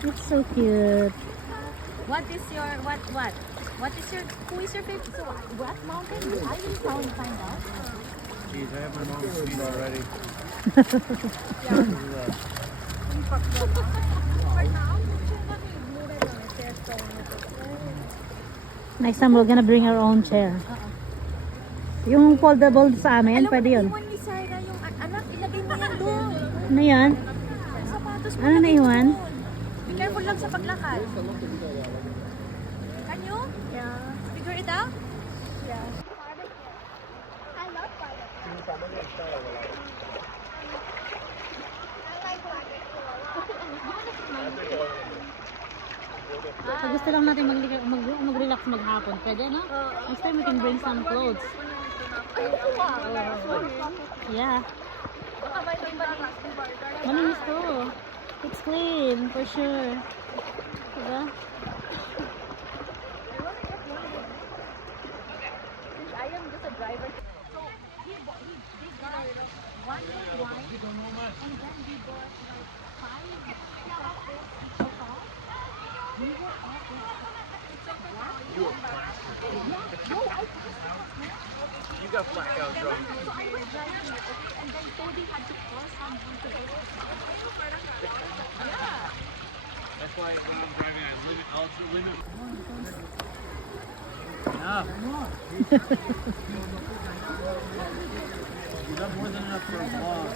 It's so cute. What is your who is your favorite? So what mountain? I will find out. Jeez, I have my mom's feet already. Next time we're gonna bring our own chair. Yung foldable sa amin, pwede yun. Alam mo, ni Sarah yung anak, ilagay mo yan doon. Ano yan? Sapatos mo. Ano na iwan? Be careful lang sa paglakad. Can you? Yeah. Figure it out? Yeah. I love water. I like water. Pag gusto lang natin mag-relax maghapon, pwede no? Next time we can bring some clothes. Yeah. Malinis to. It's clean, for sure. Diba? I am just a driver. So he got one red wine and then he bought like 5 chocolate chocolate. We were all You got blackout drunk. So I was driving it, okay, and then Cody had to call someone to go. Yeah. That's why when I'm driving, I limit all to limit. Enough. You got more than enough for a vlog.